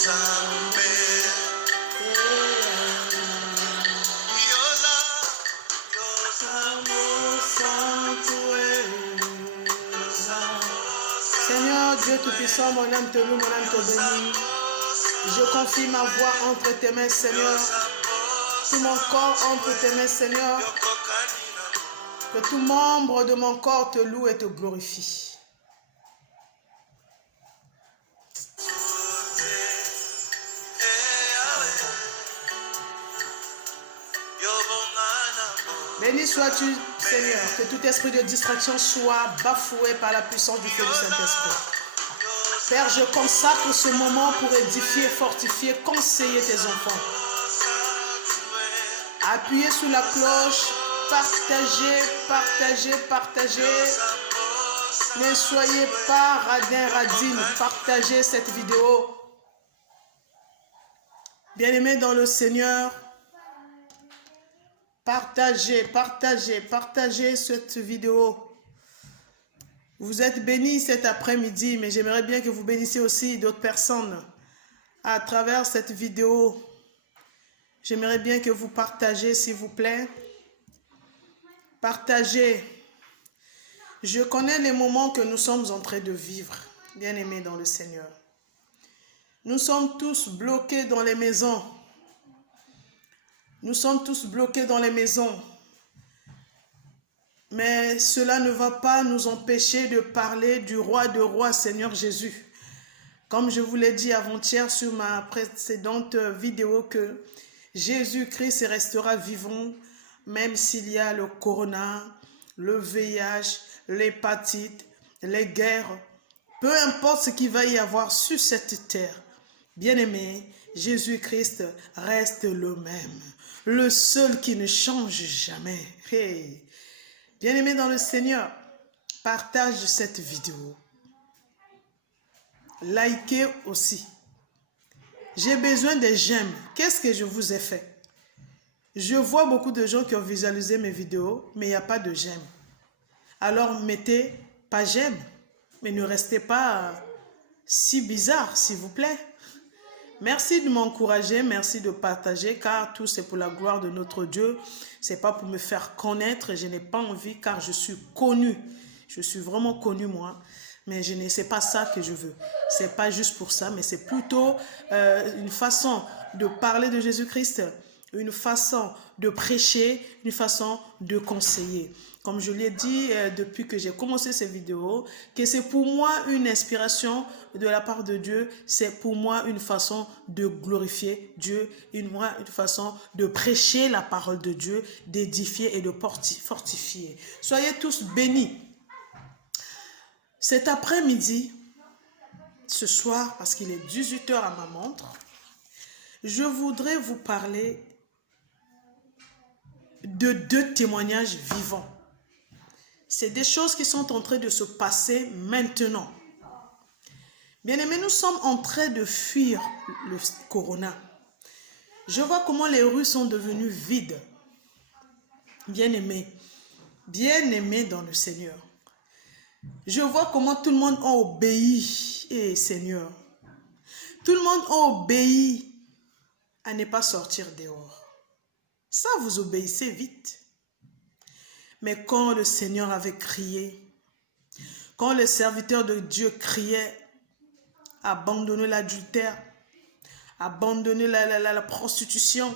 Seigneur Dieu Tout-Puissant, mon âme te loue, mon âme te bénit. Je confie ma voix entre tes mains, Seigneur. Tout mon corps entre tes mains, Seigneur. Que tout membre de mon corps te loue et te glorifie. Béni sois-tu, Seigneur, que tout esprit de distraction soit bafoué par la puissance du feu du Saint-Esprit. Père, je consacre ce moment pour édifier, fortifier, conseiller tes enfants. Appuyez sur la cloche, partagez, partagez, partagez. Ne soyez pas radin, radine, partagez cette vidéo. Bien-aimés dans le Seigneur, partagez, partagez, partagez cette vidéo. Vous êtes bénis cet après-midi, mais j'aimerais bien que vous bénissiez aussi d'autres personnes à travers cette vidéo. J'aimerais bien que vous partagez, s'il vous plaît. Partagez. Je connais les moments que nous sommes en train de vivre, bien-aimés dans le Seigneur. Nous sommes tous bloqués dans les maisons. Nous sommes tous bloqués dans les maisons. Mais cela ne va pas nous empêcher de parler du roi de rois, Seigneur Jésus. Comme je vous l'ai dit avant-hier sur ma précédente vidéo, que Jésus-Christ restera vivant, même s'il y a le corona, le VIH, l'hépatite, les guerres. Peu importe ce qu'il va y avoir sur cette terre. Bien-aimé, Jésus-Christ reste le même. Le seul qui ne change jamais. Hey. Bien-aimé dans le Seigneur, partage cette vidéo. Likez aussi. J'ai besoin des j'aime. Qu'est-ce que je vous ai fait? Je vois beaucoup de gens qui ont visualisé mes vidéos, mais il n'y a pas de j'aime. Alors mettez pas j'aime, mais ne restez pas si bizarre, s'il vous plaît. Merci de m'encourager, merci de partager, car tout c'est pour la gloire de notre Dieu. C'est pas pour me faire connaître, je n'ai pas envie, car je suis connu. Je suis vraiment connu, moi. Mais je ne sais pas ça que je veux. C'est pas juste pour ça, mais c'est plutôt une façon de parler de Jésus-Christ, une façon de prêcher, une façon de conseiller. Comme je l'ai dit depuis que j'ai commencé ces vidéos, que c'est pour moi une inspiration de la part de Dieu, c'est pour moi une façon de glorifier Dieu, une façon de prêcher la parole de Dieu, d'édifier et de fortifier. Soyez tous bénis. Cet après-midi, ce soir, parce qu'il est 18 h à ma montre, je voudrais vous parler de 2 témoignages vivants. C'est des choses qui sont en train de se passer maintenant. Bien-aimés, nous sommes en train de fuir le corona. Je vois comment les rues sont devenues vides. Bien-aimés dans le Seigneur. Je vois comment tout le monde a obéi, Seigneur. Tout le monde a obéi à ne pas sortir dehors. Ça, vous obéissez vite. Mais quand le Seigneur avait crié, quand le serviteur de Dieu criait, abandonner l'adultère, abandonner la prostitution,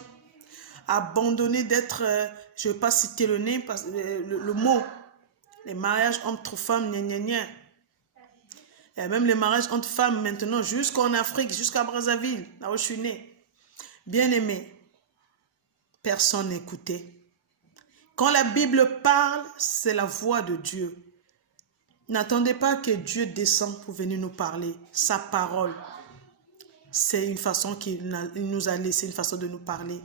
abandonner d'être, je ne vais pas citer le mot, les mariages entre femmes, et même les mariages entre femmes maintenant, jusqu'en Afrique, jusqu'à Brazzaville, là où je suis né. Bien aimé, personne n'écoutait. Quand la Bible parle, c'est la voix de Dieu. N'attendez pas que Dieu descende pour venir nous parler. Sa parole, c'est une façon qu'il nous a laissé, une façon de nous parler.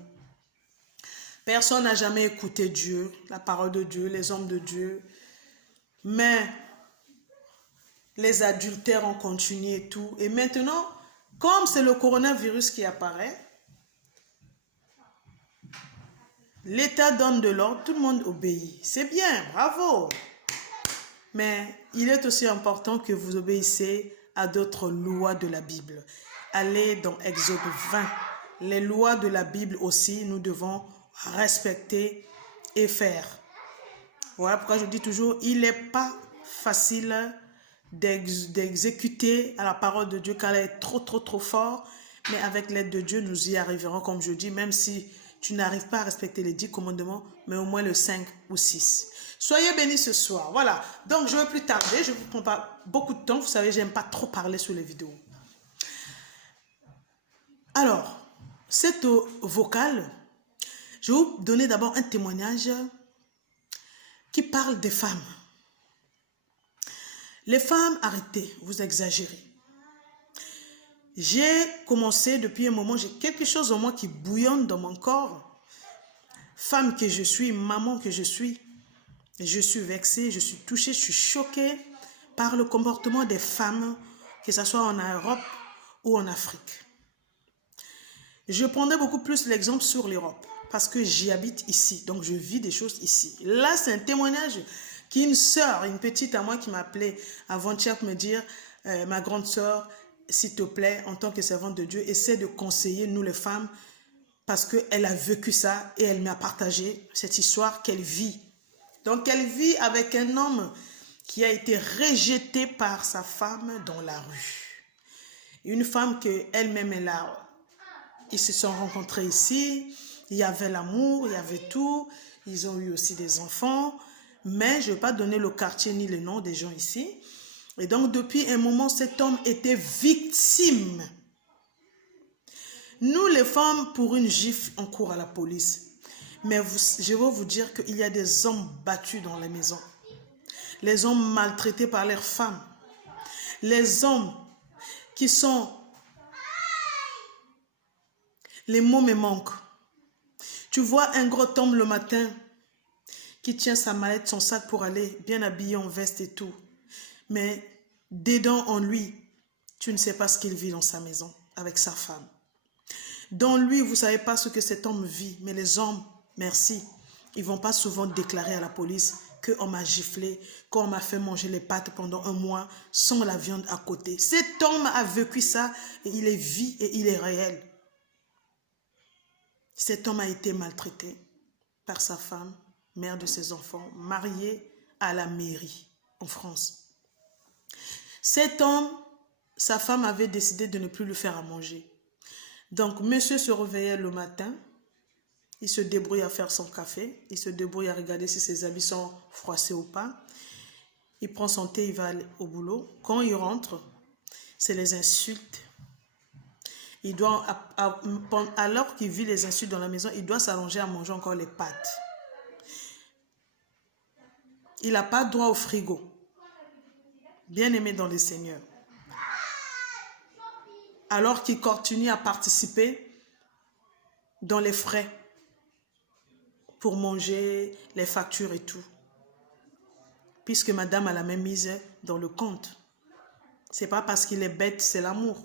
Personne n'a jamais écouté Dieu, la parole de Dieu, les hommes de Dieu. Mais les adultères ont continué et tout. Et maintenant, comme c'est le coronavirus qui apparaît, l'État donne de l'ordre, tout le monde obéit. C'est bien, bravo. Mais il est aussi important que vous obéissez à d'autres lois de la Bible. allez dans Exode 20. Les lois de la Bible aussi, nous devons respecter et faire. Voilà pourquoi je dis toujours, il n'est pas facile d'exécuter à la parole de Dieu car elle est trop fort. Mais avec l'aide de Dieu, nous y arriverons, comme je dis, même si tu n'arrives pas à respecter les 10 commandements, mais au moins le 5 ou 6. Soyez bénis ce soir. Voilà. Donc, je ne vais plus tarder. Je ne vous prends pas beaucoup de temps. Vous savez, j'aime pas trop parler sur les vidéos. Alors, cette vocale, je vais vous donner d'abord un témoignage qui parle des femmes. Les femmes, arrêtez, vous exagérez. J'ai commencé depuis un moment, j'ai quelque chose en moi qui bouillonne dans mon corps. Femme que je suis, maman que je suis vexée, je suis touchée, je suis choquée par le comportement des femmes, que ce soit en Europe ou en Afrique. Je prendrai beaucoup plus l'exemple sur l'Europe, parce que j'y habite ici, donc je vis des choses ici. Là, c'est un témoignage qu'une sœur, une petite à moi qui m'a appelé avant-hier pour me dire, ma grande sœur, s'il te plaît, en tant que servante de Dieu, essaie de conseiller nous les femmes parce qu'elle a vécu ça et elle m'a partagé cette histoire qu'elle vit. Donc, elle vit avec un homme qui a été rejeté par sa femme dans la rue. Une femme qu'elle-même, ils se sont rencontrés ici, il y avait l'amour, il y avait tout, ils ont eu aussi des enfants, mais je ne vais pas donner le quartier ni le nom des gens ici. Et donc, depuis un moment, cet homme était victime. Nous, les femmes, pour une gifle, on court à la police. Mais je vais vous dire qu'il y a des hommes battus dans les maisons. Les hommes maltraités par leurs femmes. Les hommes qui sont... Les mots me manquent. Tu vois un gros homme le matin qui tient sa mallette, son sac pour aller bien habillé en veste et tout. Mais dedans en lui, tu ne sais pas ce qu'il vit dans sa maison avec sa femme. Dans lui, vous ne savez pas ce que cet homme vit. Mais les hommes, merci, ils ne vont pas souvent déclarer à la police qu'on m'a giflé, qu'on m'a fait manger les pâtes pendant un mois sans la viande à côté. Cet homme a vécu ça et il est vie et il est réel. Cet homme a été maltraité par sa femme, mère de ses enfants, mariée à la mairie en France. Cet homme, sa femme avait décidé de ne plus lui faire à manger. Donc, monsieur se réveillait le matin, il se débrouille à faire son café, il se débrouille à regarder si ses habits sont froissés ou pas. Il prend son thé, il va aller au boulot. Quand il rentre, c'est les insultes. Il doit, alors qu'il vit les insultes dans la maison, il doit s'allonger à manger encore les pâtes. Il n'a pas droit au frigo. Bien-aimé dans le Seigneur. Alors qu'il continue à participer dans les frais pour manger, les factures et tout. Puisque madame a la même mise dans le compte. Ce n'est pas parce qu'il est bête, c'est l'amour.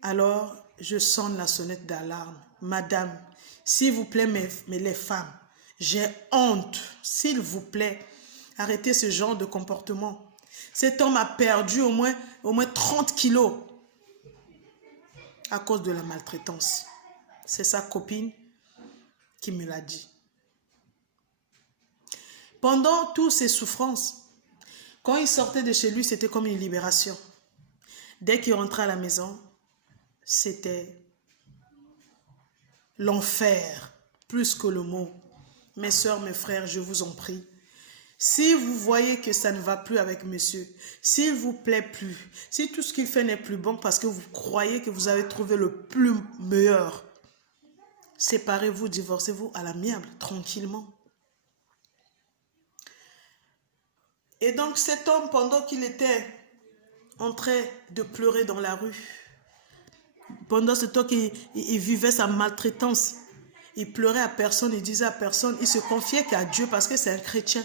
Alors, je sonne la sonnette d'alarme. Madame, s'il vous plaît, les femmes, j'ai honte. S'il vous plaît, arrêtez ce genre de comportement. Cet homme a perdu au moins 30 kilos à cause de la maltraitance. C'est sa copine qui me l'a dit. Pendant toutes ces souffrances, quand il sortait de chez lui, c'était comme une libération. Dès qu'il rentrait à la maison, c'était l'enfer, plus que le mot. Mes soeurs, mes frères, je vous en prie. Si vous voyez que ça ne va plus avec monsieur, s'il ne vous plaît plus, si tout ce qu'il fait n'est plus bon parce que vous croyez que vous avez trouvé le plus meilleur, séparez-vous, divorcez-vous à l'amiable, tranquillement. Et donc cet homme, pendant qu'il était en train de pleurer dans la rue, pendant ce temps qu'il vivait sa maltraitance, il pleurait à personne, il disait à personne, il se confiait qu'à Dieu parce que c'est un chrétien.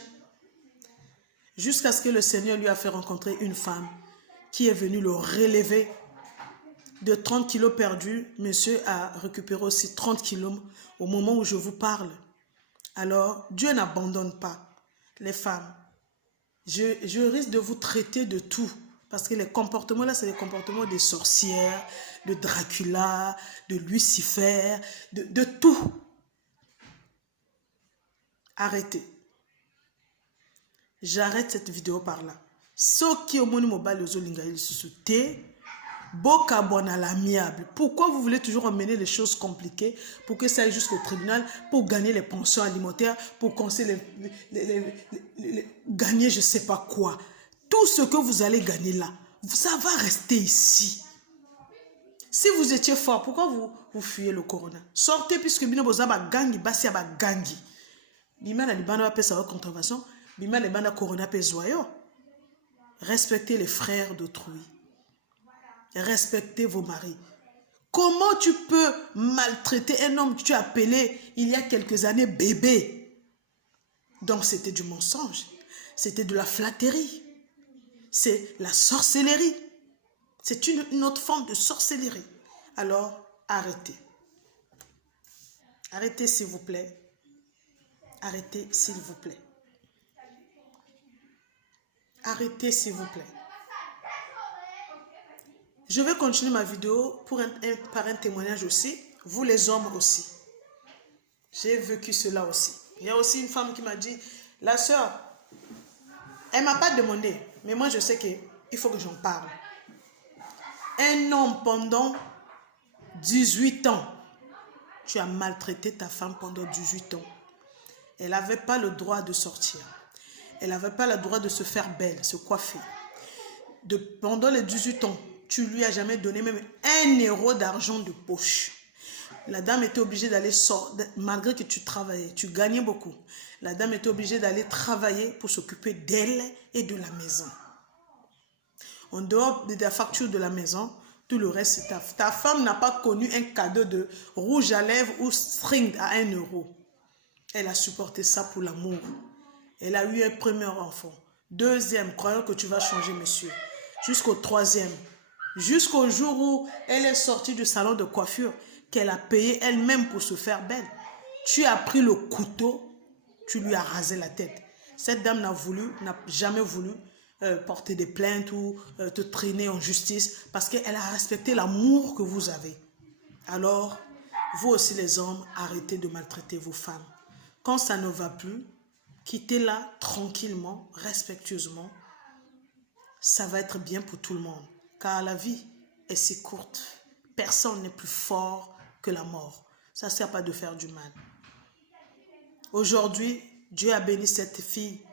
Jusqu'à ce que le Seigneur lui a fait rencontrer une femme qui est venue le relever de 30 kilos perdus. Monsieur a récupéré aussi 30 kilos au moment où je vous parle. Alors, Dieu n'abandonne pas les femmes. Je risque de vous traiter de tout Parce que les comportements là, c'est les comportements des sorcières, de Dracula, de Lucifer, de tout. Arrêtez. J'arrête cette vidéo par là. Ce qui au monde mobile aux olinga il se souté. Boka bon à l'amiable. Pourquoi vous voulez toujours emmener les choses compliquées pour que ça aille jusqu'au tribunal, pour gagner les pensions alimentaires, pour conseiller gagner je ne sais pas quoi. Tout ce que vous allez gagner là, ça va rester ici. Si vous étiez fort, pourquoi vous fuyez le corona? Sortez puisque bino bozaba gangi, basi aba gangi. Bima na libana va sa contravention, bima na libana corona pe zoyo. Respectez les frères d'autrui. Respectez vos maris. Comment tu peux maltraiter un homme que tu as appelé il y a quelques années bébé? Donc c'était du mensonge. C'était de la flatterie. C'est la sorcellerie. C'est une autre forme de sorcellerie. Alors, arrêtez. Arrêtez s'il vous plaît. Arrêtez s'il vous plaît. Arrêtez s'il vous plaît. Je vais continuer ma vidéo par un témoignage aussi. Vous les hommes aussi. J'ai vécu cela aussi. Il y a aussi une femme qui m'a dit, la sœur, elle ne m'a pas demandé, mais moi je sais qu'il faut que j'en parle. Un homme pendant 18 ans, tu as maltraité ta femme pendant 18 ans. Elle n'avait pas le droit de sortir. Elle n'avait pas le droit de se faire belle, se coiffer. Pendant les 18 ans, tu lui as jamais donné même 1 euro d'argent de poche. La dame était obligée d'aller sortir, malgré que tu travaillais, tu gagnais beaucoup. La dame était obligée d'aller travailler pour s'occuper d'elle et de la maison. En dehors de la facture de la maison, tout le reste, ta femme n'a pas connu un cadeau de rouge à lèvres ou string à 1 euro. Elle a supporté ça pour l'amour. Elle a eu un premier enfant. Deuxième, croyant que tu vas changer, monsieur. Jusqu'au troisième. Jusqu'au jour où elle est sortie du salon de coiffure, qu'elle a payé elle-même pour se faire belle. Tu as pris le couteau, tu lui as rasé la tête. Cette dame n'a jamais voulu porter des plaintes ou te traîner en justice parce qu'elle a respecté l'amour que vous avez. Alors, vous aussi les hommes, arrêtez de maltraiter vos femmes. Quand ça ne va plus, quittez-la tranquillement, respectueusement. Ça va être bien pour tout le monde. Car la vie est si courte. Personne n'est plus fort que la mort. Ça ne sert pas de faire du mal. Aujourd'hui, Dieu a béni cette fille.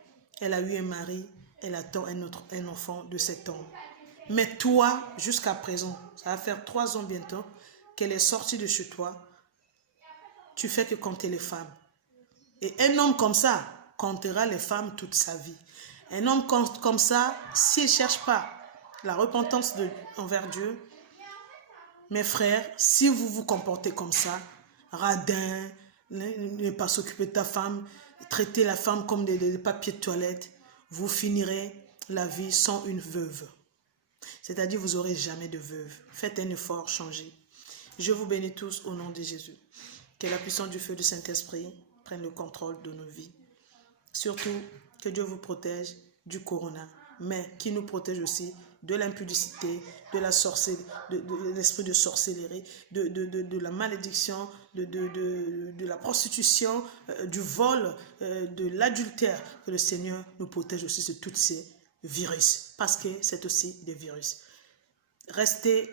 Elle a eu un mari. Elle attend un enfant de 7 ans. Mais toi, jusqu'à présent, ça va faire 3 ans bientôt qu'elle est sortie de chez toi. Tu fais que compter les femmes. Et un homme comme ça comptera les femmes toute sa vie. Un homme comme ça, s'il ne cherche pas la repentance envers Dieu, mes frères, si vous vous comportez comme ça, radin, ne pas s'occuper de ta femme, traiter la femme comme des papiers de toilette, vous finirez la vie sans une veuve. C'est-à-dire, vous n'aurez jamais de veuve. Faites un effort, changez. Je vous bénis tous au nom de Jésus. Que la puissance du feu du Saint-Esprit prenne le contrôle de nos vies. Surtout, que Dieu vous protège du corona, mais qui nous protège aussi de l'impudicité, de la sorcellerie, de l'esprit de sorcellerie, de la malédiction, de la prostitution, du vol, de l'adultère. Que le Seigneur nous protège aussi de tous ces virus, parce que c'est aussi des virus. Restez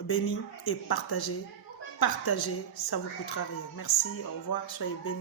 bénis et partagez. Partagez, ça ne vous coûtera rien. Merci, au revoir, soyez bénis.